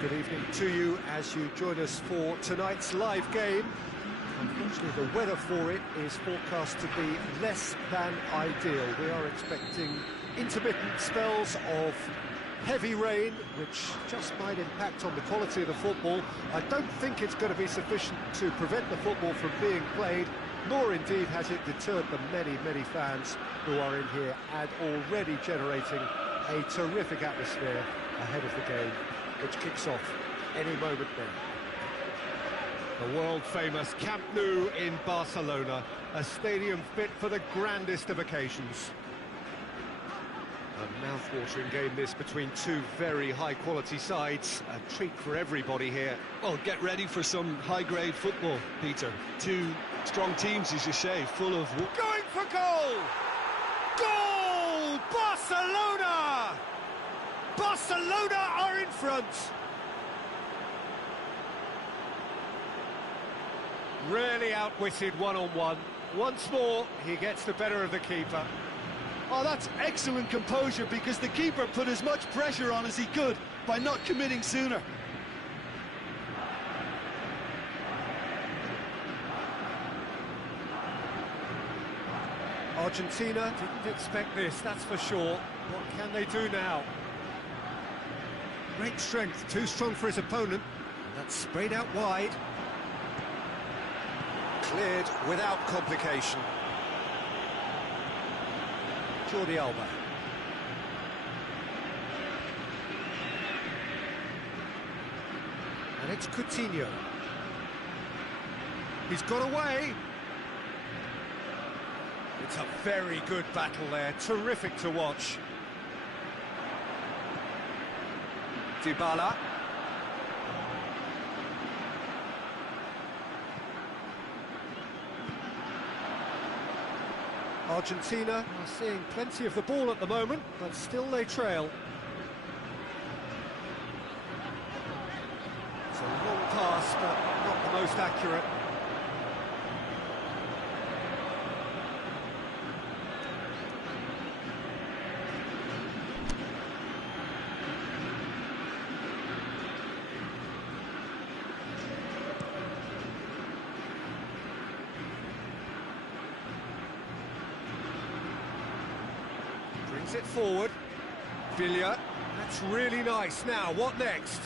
good evening to you as you join us for tonight's live game. Unfortunately, the weather for it is forecast to be less than ideal. We are expecting intermittent spells of heavy rain, which just might impact on the quality of the football. I don't think it's going to be sufficient to prevent the football from being played, nor indeed has it deterred the many fans who are in here and already generating a terrific atmosphere ahead of the game, which kicks off any moment now. The world-famous Camp Nou in Barcelona, a stadium fit for the grandest of occasions. A mouth-watering game this between two very high-quality sides, a treat for everybody here. Well, get ready for some high-grade football, Peter. Two strong teams, as you say, full of... Going for goal! Goal! Barcelona! Barcelona are in front! Really outwitted one-on-one. Once more, he gets the better of the keeper. Oh, that's excellent composure, because the keeper put as much pressure on as he could by not committing sooner. Argentina didn't expect this, that's for sure. What can they do now? Great strength, too strong for his opponent. And that's sprayed out wide. Cleared without complication. Jordi Alba. And it's Coutinho. He's got away. It's a very good battle there, terrific to watch. Dybala. Argentina are seeing plenty of the ball at the moment, but still they trail. It's a long pass, but not the most accurate. Brings it forward. Villa. That's really nice. Now, what next?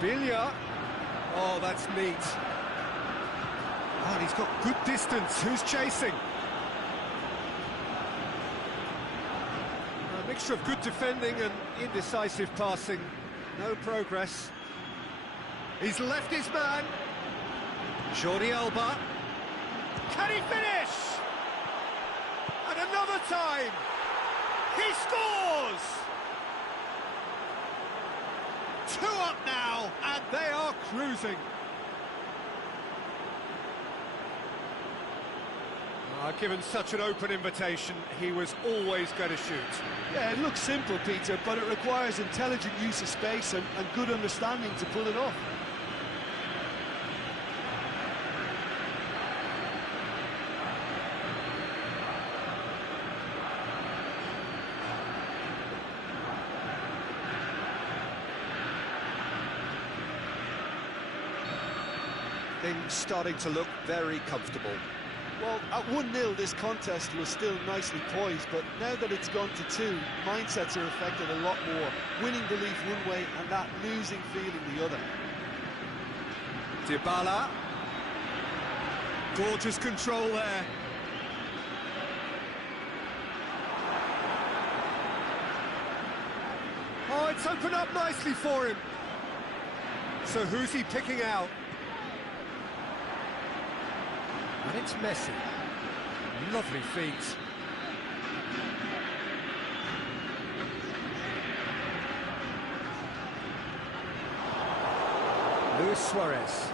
Villa. Oh, that's neat. Oh, and he's got good distance. Who's chasing? A mixture of good defending and indecisive passing. No progress. He's left his man. Jordi Alba. Can he finish? And another time, he scores! 2 up now, and they are cruising. Given such an open invitation, he was always going to shoot. Yeah, it looks simple, Peter, but it requires intelligent use of space and good understanding to pull it off. Things starting to look very comfortable. Well, at 1-0 this contest was still nicely poised, but now that it's gone to 2, mindsets are affected a lot more. Winning belief one way and that losing feeling the other. Dybala. Gorgeous control there. Oh, it's opened up nicely for him. So who's he picking out? And it's Messi. Lovely feet. Luis Suarez.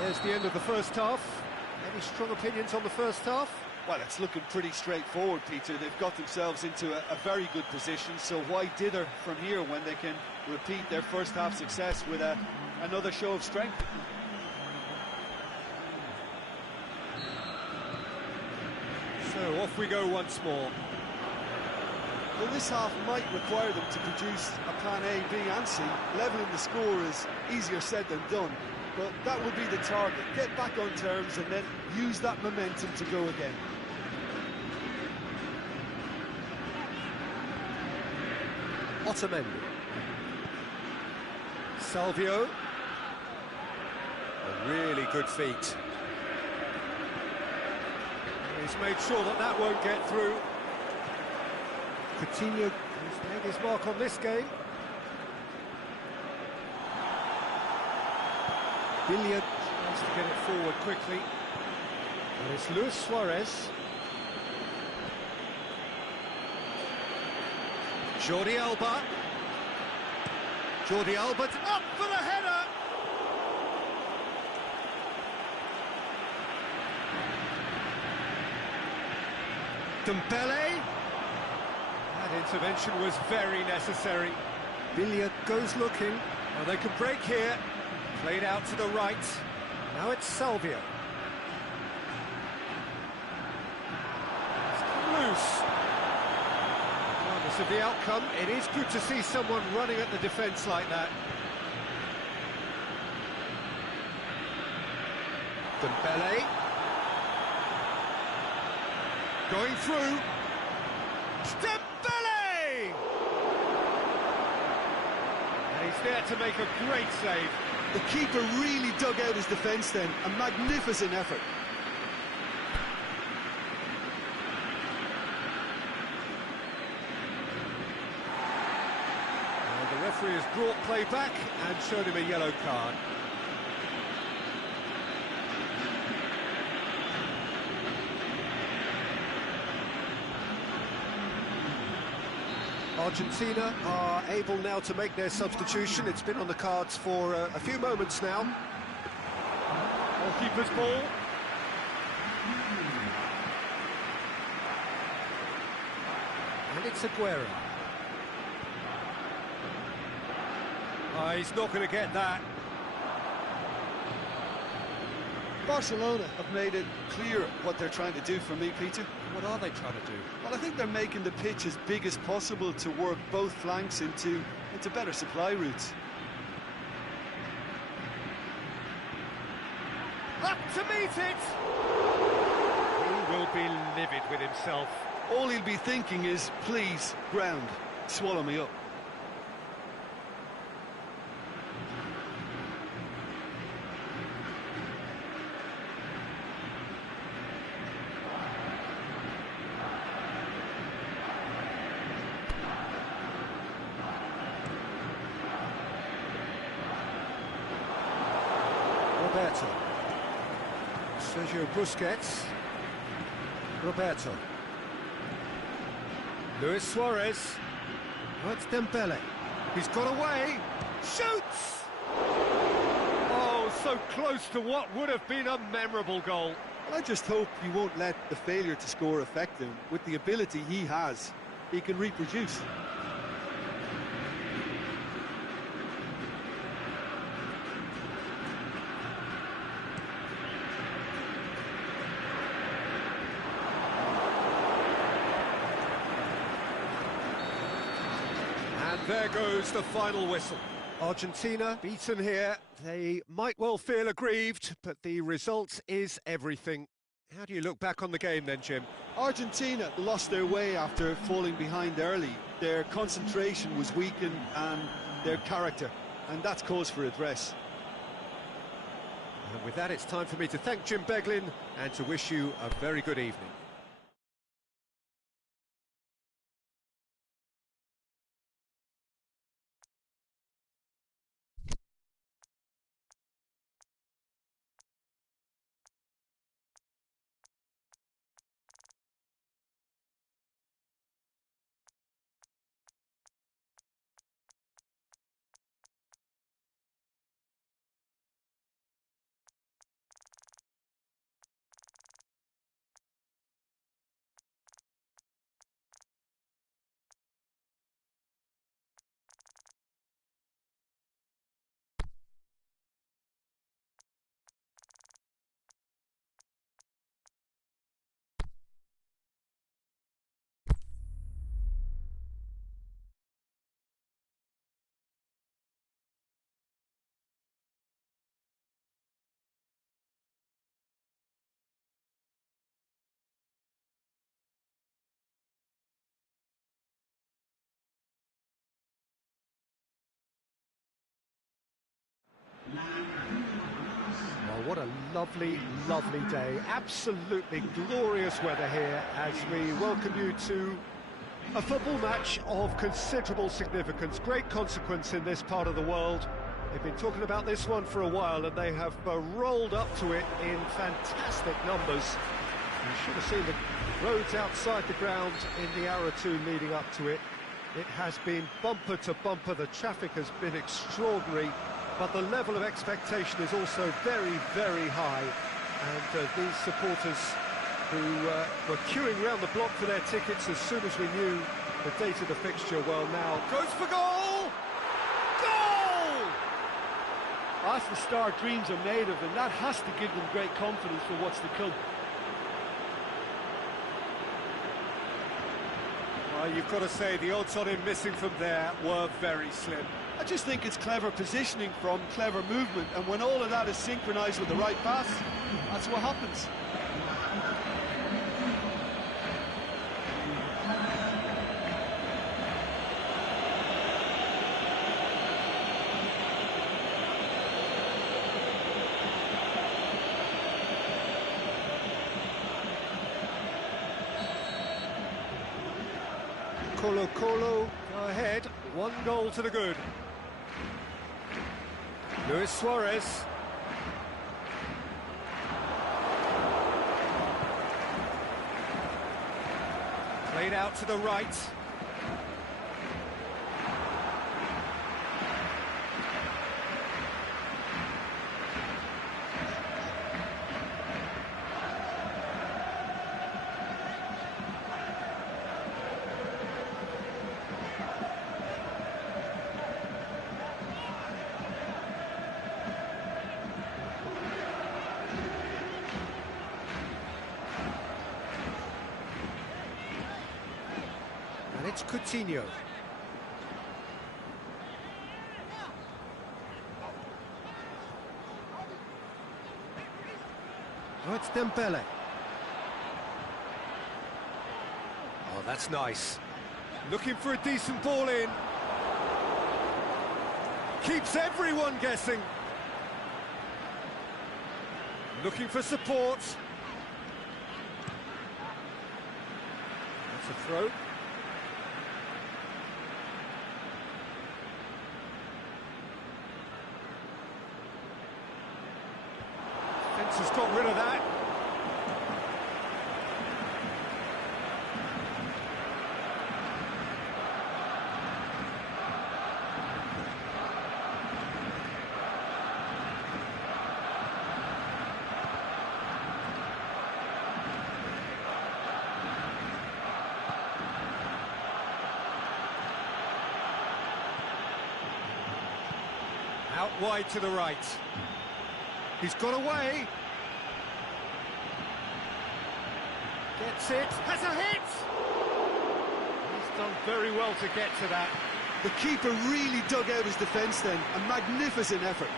There's the end of the first half. Any strong opinions on the first half? Well, it's looking pretty straightforward, Peter. They've got themselves into a very good position, so why dither from here when they can repeat their first half success with another show of strength? So off we go once more. Well, this half might require them to produce a plan A, B and C. Leveling the score is easier said than done, but that will be the target. Get back on terms and then use that momentum to go again. Otamendi. Salvio. A really good feat. He's made sure that that won't get through. Coutinho has made his mark on this game. Billiard tries to get it forward quickly. And it's Luis Suarez. Jordi Alba. Jordi Alba up for the header. Dembele. That intervention was very necessary. Billiard goes looking. Now they can break here. Played out to the right. Now it's Salvio. It's come loose. Regardless of the outcome, it is good to see someone running at the defence like that. Dembele. Going through. Dembele! And he's there to make a great save. The keeper really dug out his defence then. A magnificent effort. Well, the referee has brought play back and showed him a yellow card. Argentina are able now to make their substitution. It's been on the cards for a few moments now. Goalkeeper's ball. And it's Aguero. Oh, he's not going to get that. Barcelona have made it clear what they're trying to do for me, Peter. What are they trying to do? Well, I think they're making the pitch as big as possible to work both flanks into better supply routes. Up to meet it! He will be livid with himself. All he'll be thinking is, please, ground, swallow me up. Roberto. Sergio Busquets. Roberto. Luis Suarez. Oh, it's Dembele. He's got away. Shoots! Oh, so close to what would have been a memorable goal. I just hope he won't let the failure to score affect him. With the ability he has, he can reproduce. And there goes the final whistle. Argentina beaten here. They might well feel aggrieved, but the result is everything. How do you look back on the game then, Jim? Argentina lost their way after falling behind early. Their concentration was weakened and their character, and that's cause for address. And with that, it's time for me to thank Jim Beglin and to wish you a very good evening. lovely, lovely day. Absolutely glorious weather here as we welcome you to a football match of considerable significance, great consequence in this part of the world. They've been talking about this one for a while and they have rolled up to it in fantastic numbers. You should have seen the roads outside the ground in the hour or two leading up to it. It has been bumper to bumper, the traffic has been extraordinary, but the level of expectation is also very, very high. And these supporters who were queuing around the block for their tickets as soon as we knew the date of the fixture, well now, goes for goal! Goal! That's the start dreams are made of, and that has to give them great confidence for what's to come. Well, you've got to say the odds on him missing from there were very slim. I just think it's clever positioning from clever movement, and when all of that is synchronised with the right pass, that's what happens. Colo-Colo, go ahead, 1 goal to the good. Luis Suarez. Played out to the right. And it's Coutinho. Oh, it's Dembele. Oh, that's nice. Looking for a decent ball in. Keeps everyone guessing. Looking for support. That's a throw. Fence has got rid of that. Out wide to the right. He's got away. Gets it. Has a hit! He's done very well to get to that. The keeper really dug out his defence then. A magnificent effort.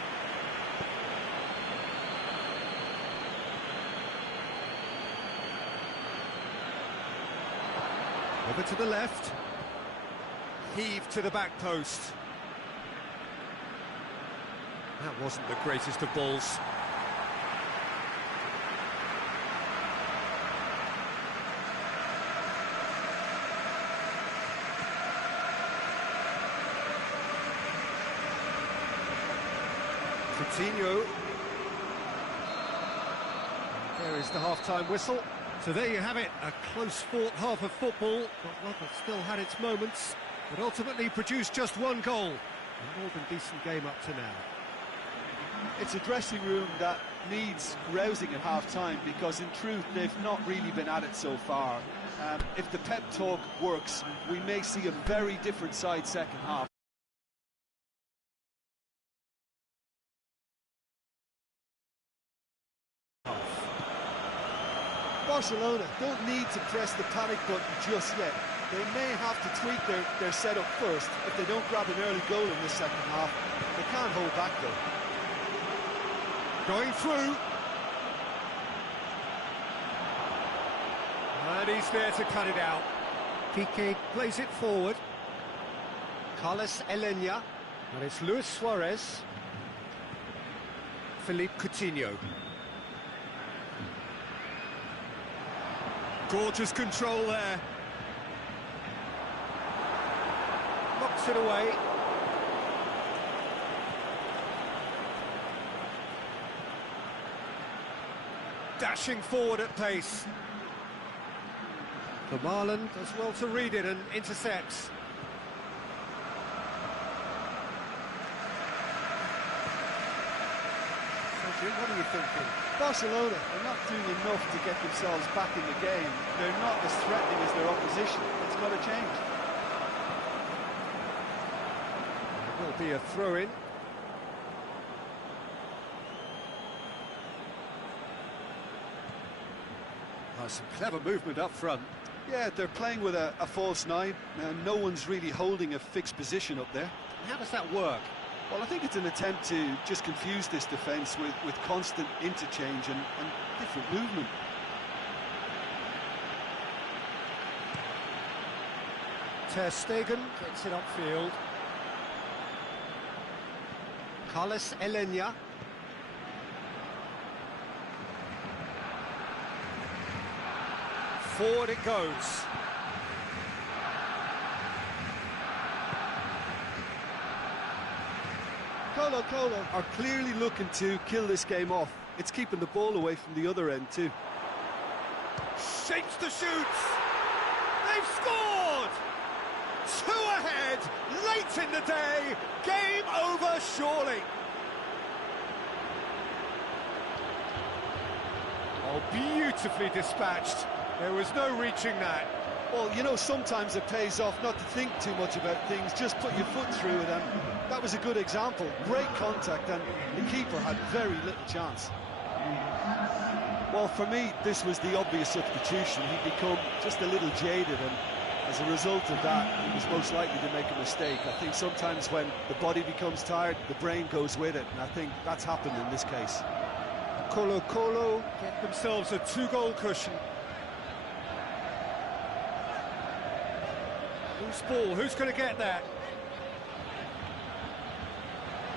Over to the left. Heave to the back post. That wasn't the greatest of balls. Coutinho. There is the half-time whistle. So there you have it, a close-fought half of football, but one that still had its moments, but ultimately produced just 1 goal. A more than decent game up to now. It's a dressing room that needs rousing at half-time, because in truth they've not really been at it so far. If the pep talk works, we may see a very different side second half. Barcelona don't need to press the panic button just yet. They may have to tweak their setup first if they don't grab an early goal in this second half. They can't hold back though. Going through. And he's there to cut it out. Piqué plays it forward. Carlos Elena. And it's Luis Suarez. Philippe Coutinho. Gorgeous control there. Knocks it away. Dashing forward at pace. Vermaelen does well to read it and intercepts. What are you thinking? Barcelona are not doing enough to get themselves back in the game. They're not as threatening as their opposition. It's got to change. It will be a throw-in. Oh, some clever movement up front. Yeah, they're playing with a false nine. No one's really holding a fixed position up there. How does that work? Well, I think it's an attempt to just confuse this defence with constant interchange and different movement. Ter Stegen gets it upfield. Carlos Elena. Forward it goes. Colo are clearly looking to kill this game off. It's keeping the ball away from the other end too. Shapes the shoots. They've scored! 2 ahead, late in the day. Game over, surely. Oh, beautifully dispatched. There was no reaching that. Well, you know, sometimes it pays off not to think too much about things, just put your foot through it, and that was a good example. Great contact, and the keeper had very little chance. Well, for me, this was the obvious substitution. He'd become just a little jaded, and as a result of that, he was most likely to make a mistake. I think sometimes when the body becomes tired, the brain goes with it, and I think that's happened in this case. Colo get themselves a 2-goal cushion. Who's ball? Who's going to get that?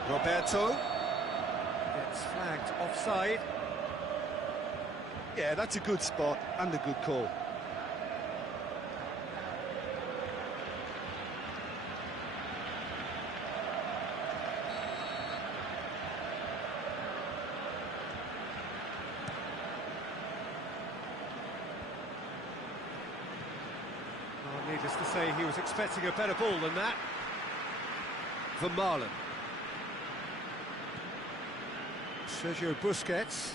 Roberto gets flagged offside. Yeah, that's a good spot and a good call. Needless to say, he was expecting a better ball than that. Vermaelen. Sergio Busquets.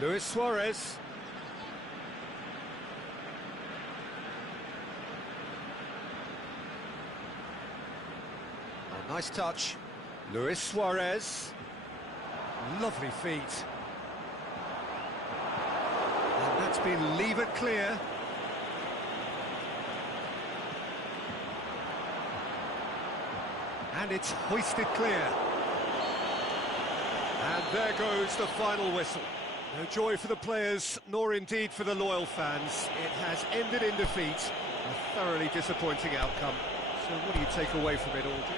Luis Suarez. Oh, nice touch. Luis Suarez. Lovely feet. And that's been levered clear. And it's hoisted clear. And there goes the final whistle. No joy for the players, nor indeed for the loyal fans. It has ended in defeat. A thoroughly disappointing outcome. So what do you take away from it, Audrey?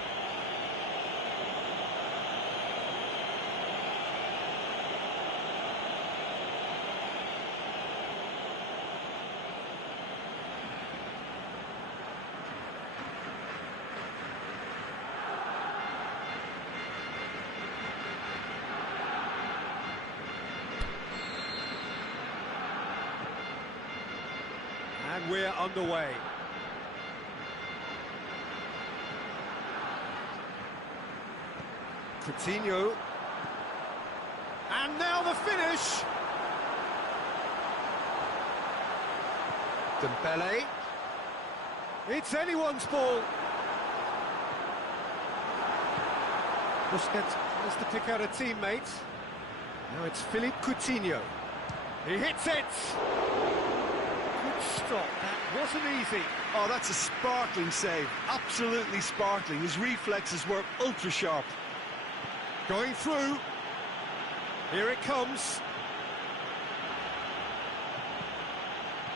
And we're underway. Coutinho. And now the finish. Dembele. It's anyone's ball. Busquets has to pick out a teammate. Now it's Philippe Coutinho. He hits it. Good stop. That wasn't easy. Oh, that's a sparkling save. Absolutely sparkling. His reflexes were ultra sharp. Going through. Here it comes.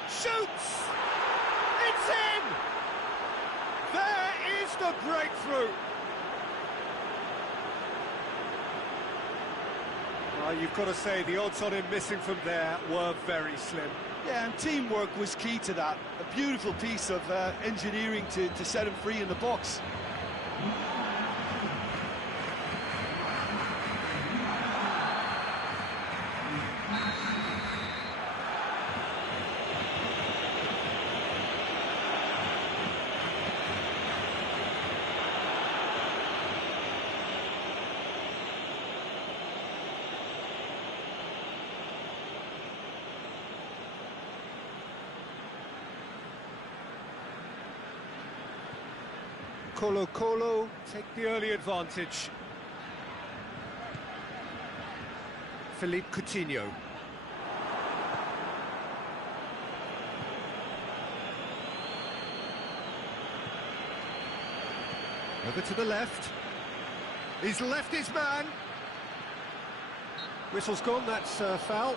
Shoots! It's in! There is the breakthrough. You've got to say the odds on him missing from there were very slim. Yeah, and teamwork was key to that. A beautiful piece of engineering to set him free in the box. Colo-Colo take the early advantage. Philippe Coutinho. Over to the left. He's left his man. Whistle's gone, that's foul.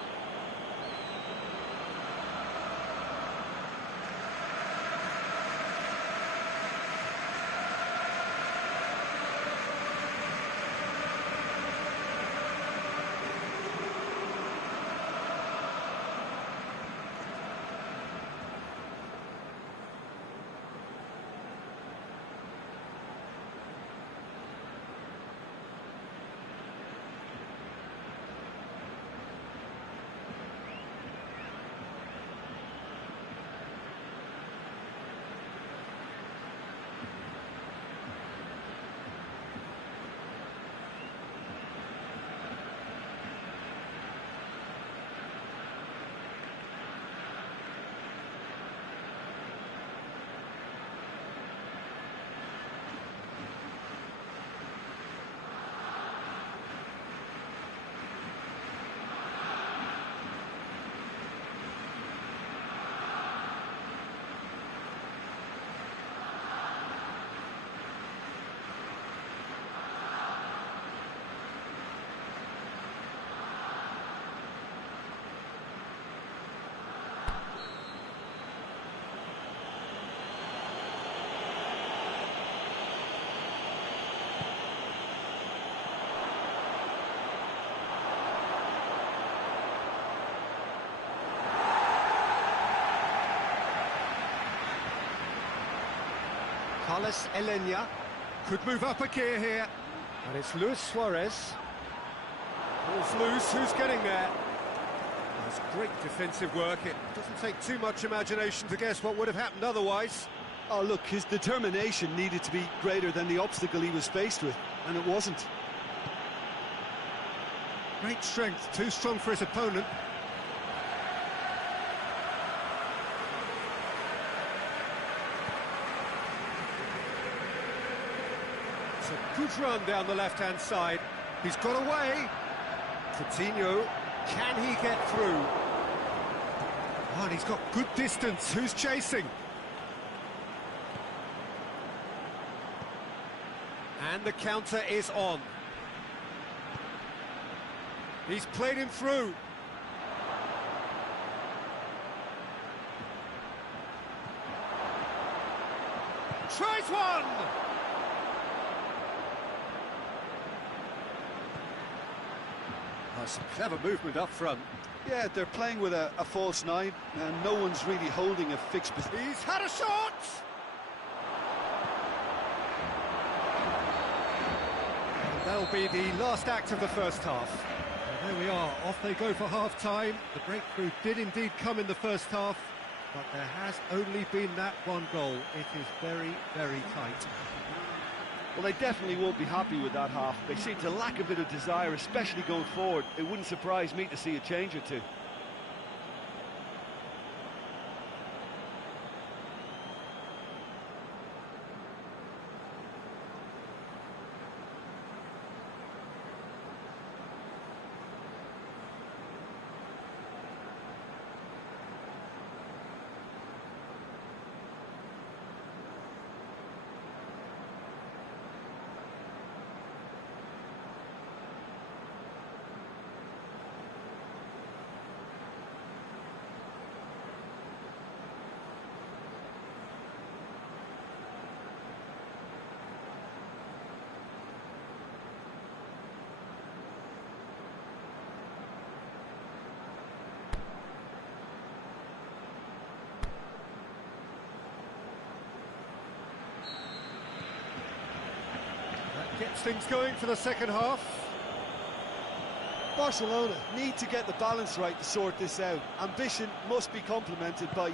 Carlos Elena could move up a gear here, and it's Luis Suarez. Ball's loose, who's getting there? That's great defensive work. It doesn't take too much imagination to guess what would have happened otherwise. Oh, look, his determination needed to be greater than the obstacle he was faced with, and it wasn't. Great strength, too strong for his opponent. It's a good run down the left-hand side. He's got away. Coutinho, can he get through? Oh, and he's got good distance. Who's chasing? And the counter is on. He's played him through. Tries one! Oh, some clever movement up front. Yeah, they're playing with a false nine, and no one's really holding a fixed position. He's had a shot! And that'll be the last act of the first half. And there we are, off they go for half-time. The breakthrough did indeed come in the first half, but there has only been that one goal. It is very, very tight. Well, they definitely won't be happy with that half. They seem to lack a bit of desire, especially going forward. It wouldn't surprise me to see a change or two. Gets things going for the second half. Barcelona need to get the balance right to sort this out. Ambition must be complemented by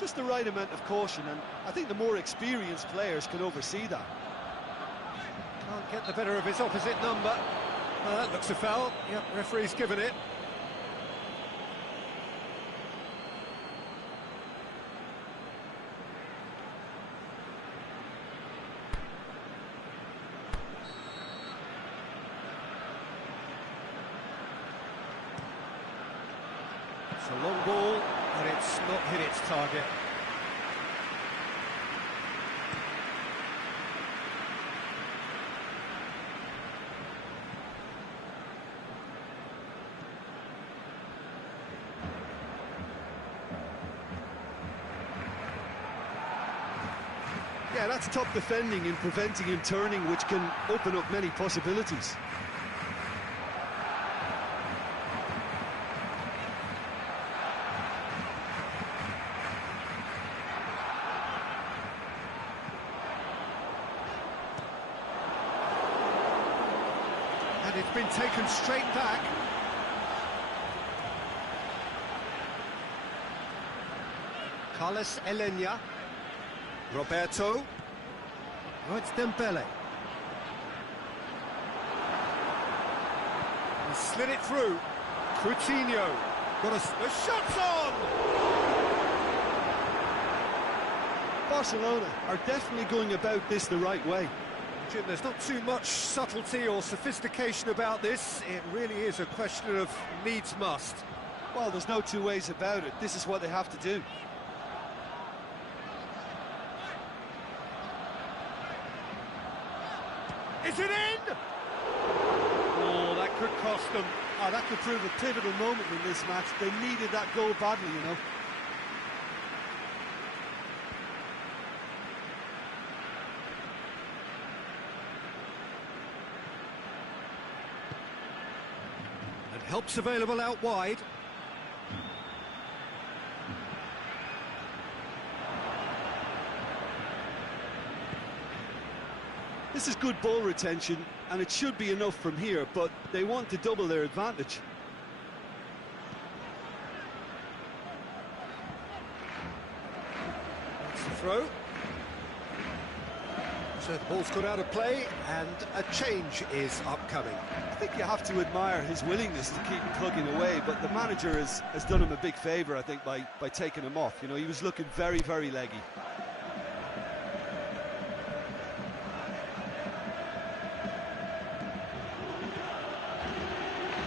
just the right amount of caution, and I think the more experienced players can oversee that. Can't get the better of his opposite number. That looks a foul. Yep, referee's given it. It's a long ball, but it's not hit its target. Yeah, that's top defending and preventing him turning, which can open up many possibilities. And it's been taken straight back. Carlos Elena. Roberto. Oh, it's Dembele. He slid it through. Coutinho. Got the shot's on! Barcelona are definitely going about this the right way. Jim, there's not too much subtlety or sophistication about this. It really is a question of needs must. Well, there's no two ways about it. This is what they have to do. Is it in? Oh, that could cost them. Oh, that could prove a pivotal moment in this match. They needed that goal badly, you know. And help's available out wide. This is good ball retention, and it should be enough from here, but they want to double their advantage. That's the throw. So the ball's gone out of play, and a change is upcoming. I think you have to admire his willingness to keep plugging away, but the manager has done him a big favour, I think, by taking him off. You know, he was looking very, very leggy.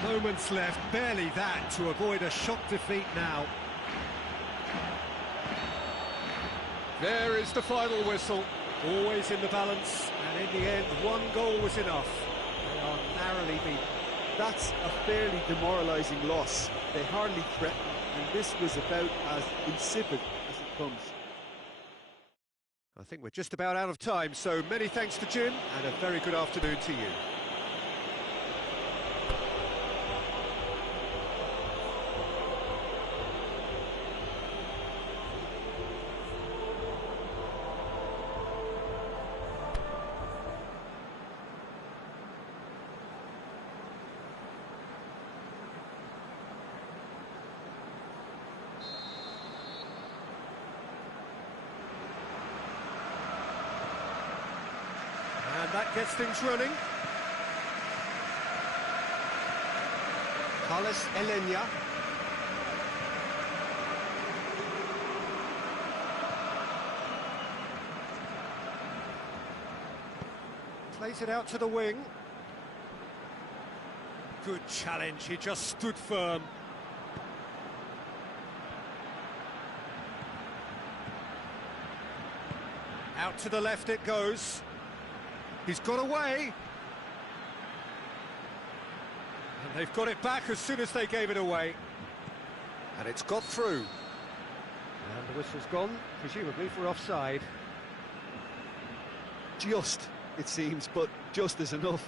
Moments left, barely that, to avoid a shock defeat now. There is the final whistle, always in the balance, and in the end, one goal was enough. They are narrowly beaten. That's a fairly demoralising loss. They hardly threatened, and this was about as insipid as it comes. I think we're just about out of time, so many thanks to Jim, and a very good afternoon to you. And that gets things running. Carlos Elena. Plays it out to the wing. Good challenge, he just stood firm. Out to the left it goes. He's got away. And they've got it back as soon as they gave it away. And it's got through. And the whistle's gone, presumably for offside. Just, it seems, but just is enough.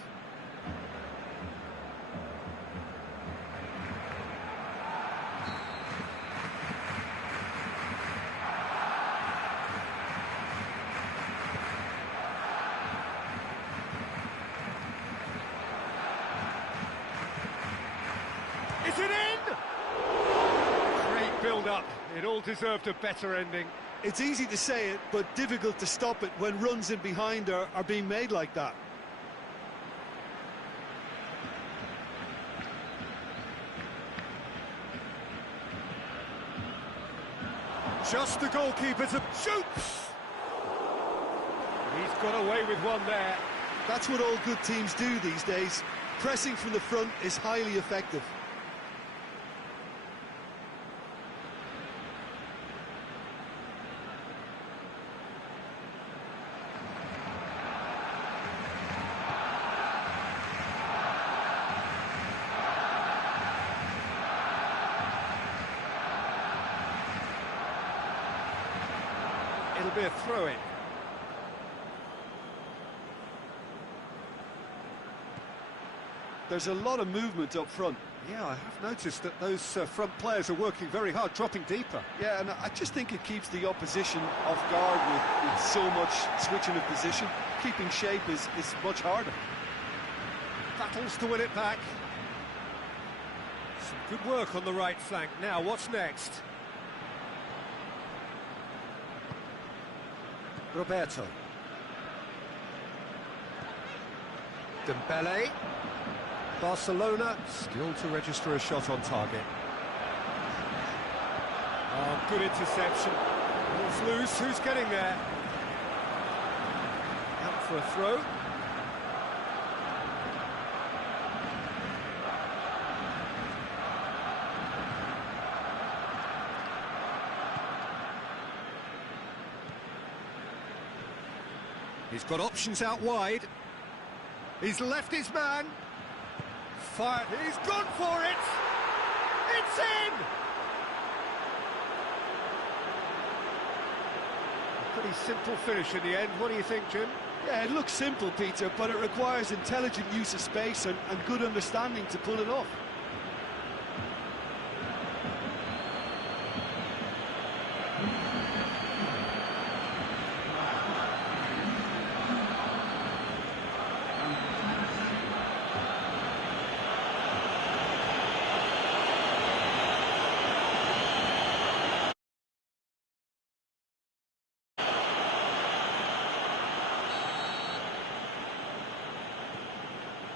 It all deserved a better ending. It's easy to say it, but difficult to stop it when runs in behind are being made like that. Just the goalkeeper to shoots! He's got away with one there. That's what all good teams do these days. Pressing from the front is highly effective. It'll be a throw-in. There's a lot of movement up front. Yeah, I have noticed that those front players are working very hard, dropping deeper. Yeah, and I just think it keeps the opposition off guard with so much switching of position. Keeping shape is much harder. Battles to win it back. Some good work on the right flank. Now, what's next? Roberto. Dembele. Barcelona still to register a shot on target. Oh, good interception. It's loose. Who's getting there? Out for a throw. He's got options out wide. He's left his man. Fired. He's gone for it. It's in. A pretty simple finish in the end. What do you think, Jim? Yeah, it looks simple, Peter, but it requires intelligent use of space and good understanding to pull it off.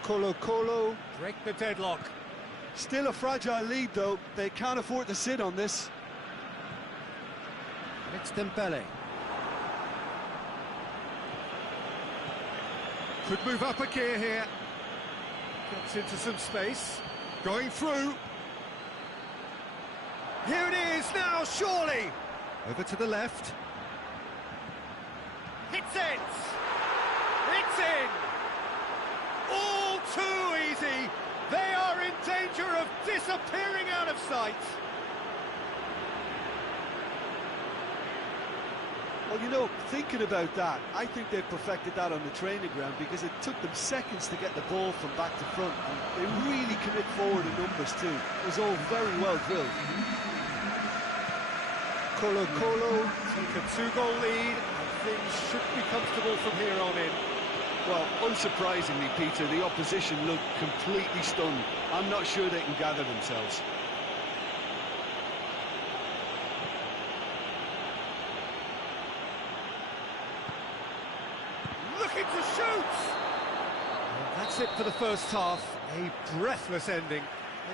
Colo-Colo break the deadlock. Still a fragile lead, though. They can't afford to sit on this. It's Dembele. Could move up a gear here. Gets into some space. Going through. Here it is now, surely. Over to the left. Hits it. It's in. All too easy. They are in danger of disappearing out of sight. Well, you know, thinking about that, I think they've perfected that on the training ground because it took them seconds to get the ball from back to front. And they really commit forward in numbers too. It was all very well drilled. Colo-Colo take a 2-goal lead and things should be comfortable from here on in. Well, unsurprisingly, Peter, the opposition looked completely stunned. I'm not sure they can gather themselves. Looking to shoot! Well, that's it for the first half. A breathless ending.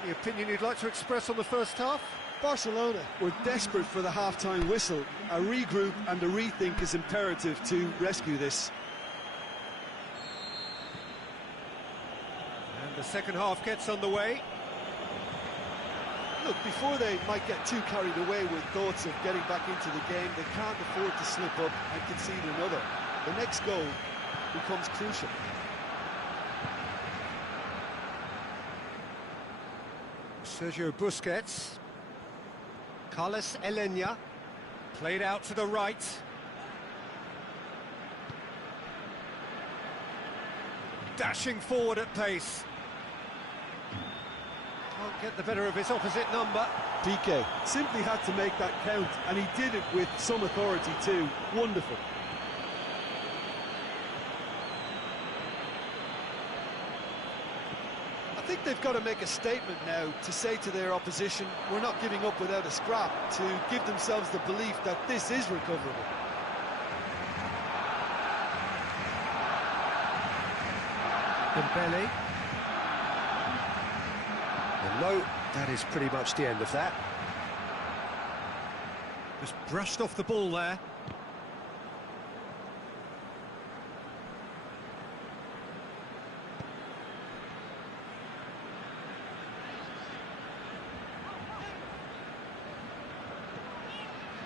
Any opinion you'd like to express on the first half? Barcelona were desperate for the half-time whistle. A regroup and a rethink is imperative to rescue this. The second half gets underway. Look, before they might get too carried away with thoughts of getting back into the game, they can't afford to slip up and concede another. The next goal becomes crucial. Sergio Busquets. Carlos Elena. Played out to the right. Dashing forward at pace. Can't get the better of his opposite number. Piqué simply had to make that count, and he did it with some authority too. Wonderful. I think they've got to make a statement now to say to their opposition, we're not giving up without a scrap, to give themselves the belief that this is recoverable. Dembele. And no, that is pretty much the end of that. Just brushed off the ball there.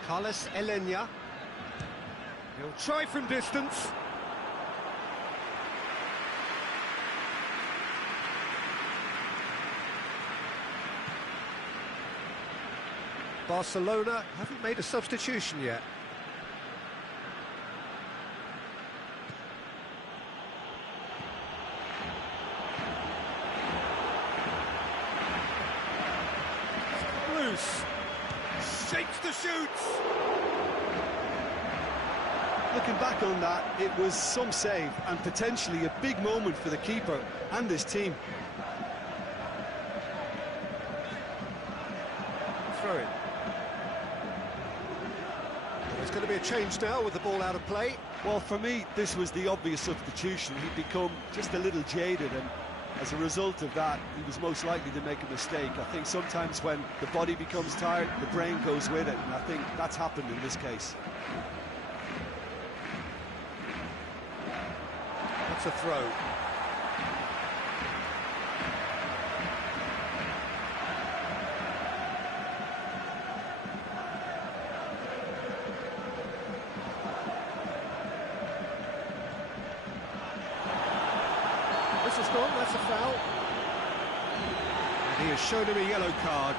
Carlos Elenya. He'll try from distance. Barcelona haven't made a substitution yet. Loose. Shapes the shoots. Looking back on that, it was some save and potentially a big moment for the keeper and his team. Throw it. There's going to be a change now with the ball out of play. Well, for me, this was the obvious substitution. He'd become just a little jaded, and as a result of that, he was most likely to make a mistake. I think sometimes when the body becomes tired, the brain goes with it, and I think that's happened in this case. That's a throw. This is gone, that's a foul. And he has shown him a yellow card.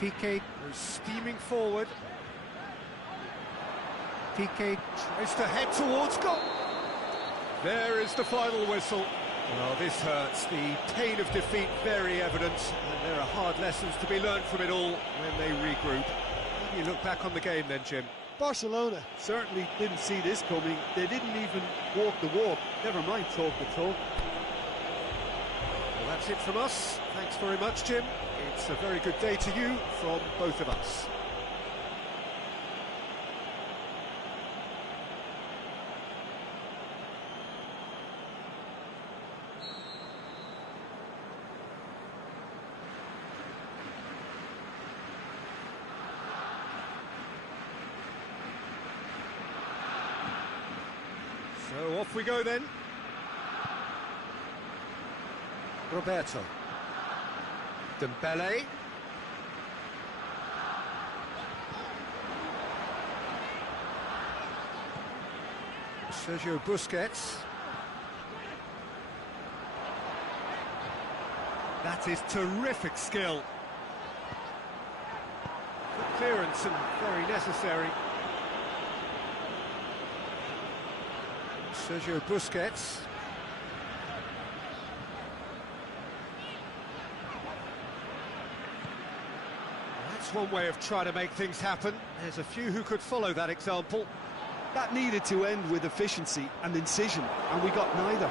Piqué was steaming forward. Piqué tries to head towards goal. There is the final whistle. Well, this hurts. The pain of defeat very evident, and there are hard lessons to be learned from it all when they regroup. How do you look back on the game then, Jim? Barcelona certainly didn't see this coming. They didn't even walk the walk, never mind talk the talk. Well, that's it from us. Thanks very much, Jim. It's a very good day to you from both of us. So off we go then. Roberto. Dembele. Sergio Busquets. That is terrific skill. Good clearance and very necessary. Sergio Busquets. That's one way of trying to make things happen. There's a few who could follow that example. That needed to end with efficiency and incision, and we got neither.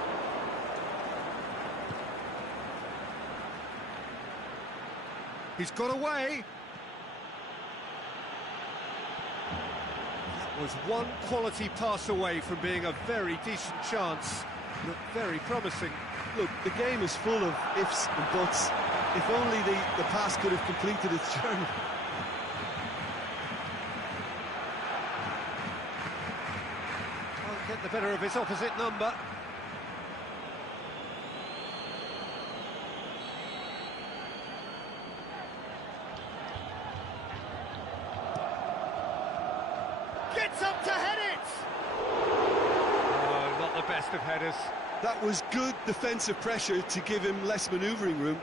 He's got away. That was one quality pass away from being a very decent chance. Looked very promising. Look, the game is full of ifs and buts. If only the pass could have completed its journey. Can't get the better of his opposite number. Gets up to head it! Oh, not the best of headers. That was good defensive pressure to give him less manoeuvring room.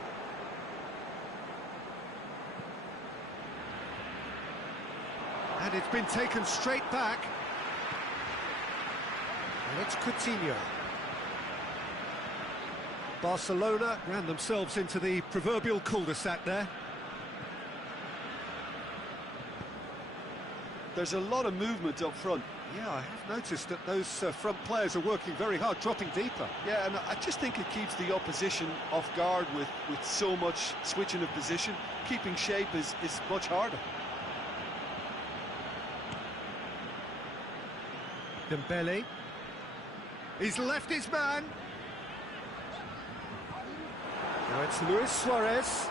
And it's been taken straight back. And it's Coutinho. Barcelona ran themselves into the proverbial cul-de-sac there. There's a lot of movement up front. Yeah, I have noticed that those front players are working very hard, dropping deeper. Yeah, and I just think it keeps the opposition off guard with so much switching of position. Keeping shape is much harder. Dembele. He's left his man. Now it's Luis Suarez.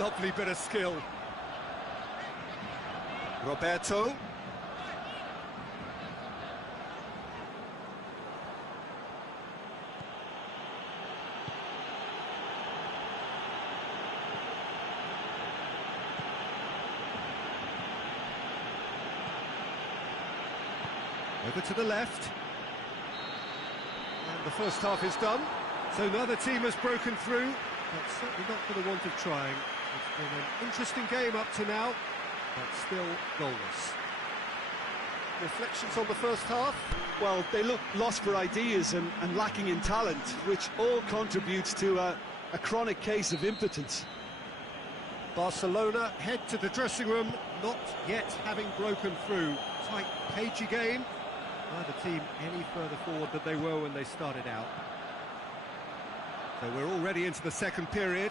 Lovely bit of skill. Roberto. Over to the left. And the first half is done. So now the team has broken through, but certainly not for the want of trying. It's been an interesting game up to now, but still goalless. Reflections on the first half? Well, they look lost for ideas and lacking in talent, which all contributes to a chronic case of impotence. Barcelona head to the dressing room, not yet having broken through. Tight, cagey game. Neither team any further forward than they were when they started out. So we're already into the second period.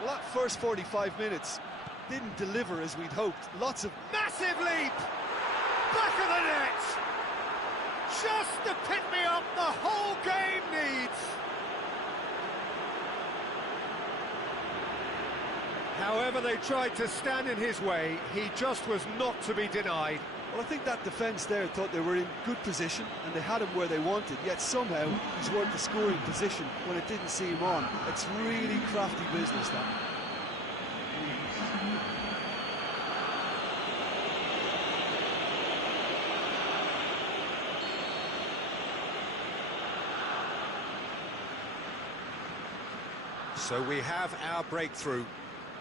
Well, that first 45 minutes didn't deliver as we'd hoped. Lots of... Massive leap! Back of the net! Just the pick-me-up the whole game needs! However they tried to stand in his way, he just was not to be denied. Well, I think that defence there thought they were in good position and they had him where they wanted, yet somehow he's worked the scoring position when it didn't see him on. It's really crafty business, that. So we have our breakthrough.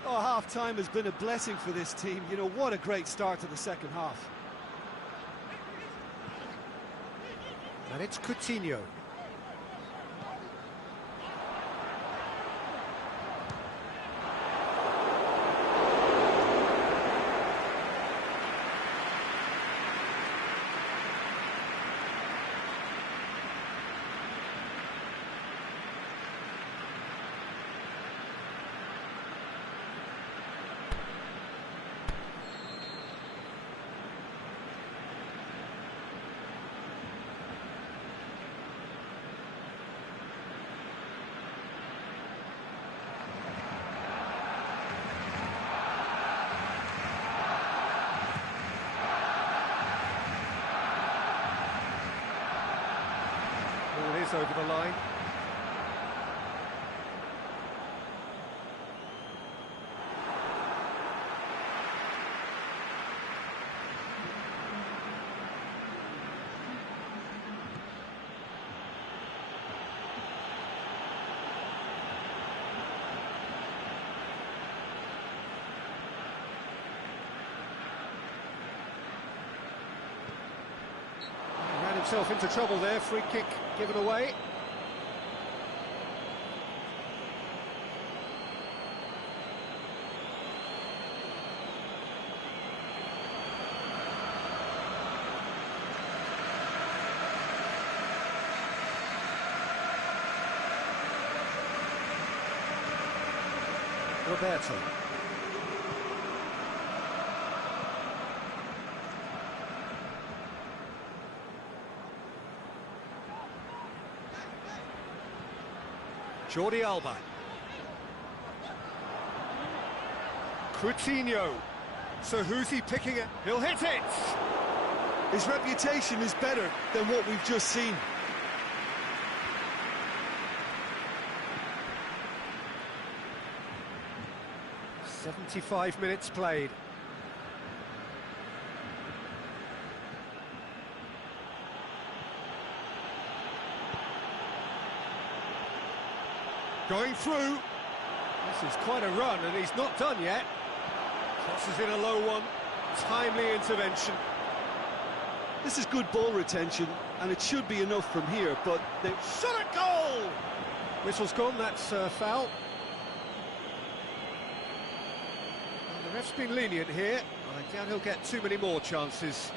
Oh, half-time has been a blessing for this team. You know, what a great start to the second half. And it's Coutinho. Ball is over the line. Himself into trouble there, free kick given away. Roberto. Jordi Alba. Coutinho. So who's he picking it? He'll hit it! His reputation is better than what we've just seen. "75 minutes played. Going through. This is quite a run, and he's not done yet. Crosses in a low one. Timely intervention. This is good ball retention, and it should be enough from here, but they shot a goal! Whistle's gone, that's foul. And the ref's been lenient here. I doubt he'll get too many more chances.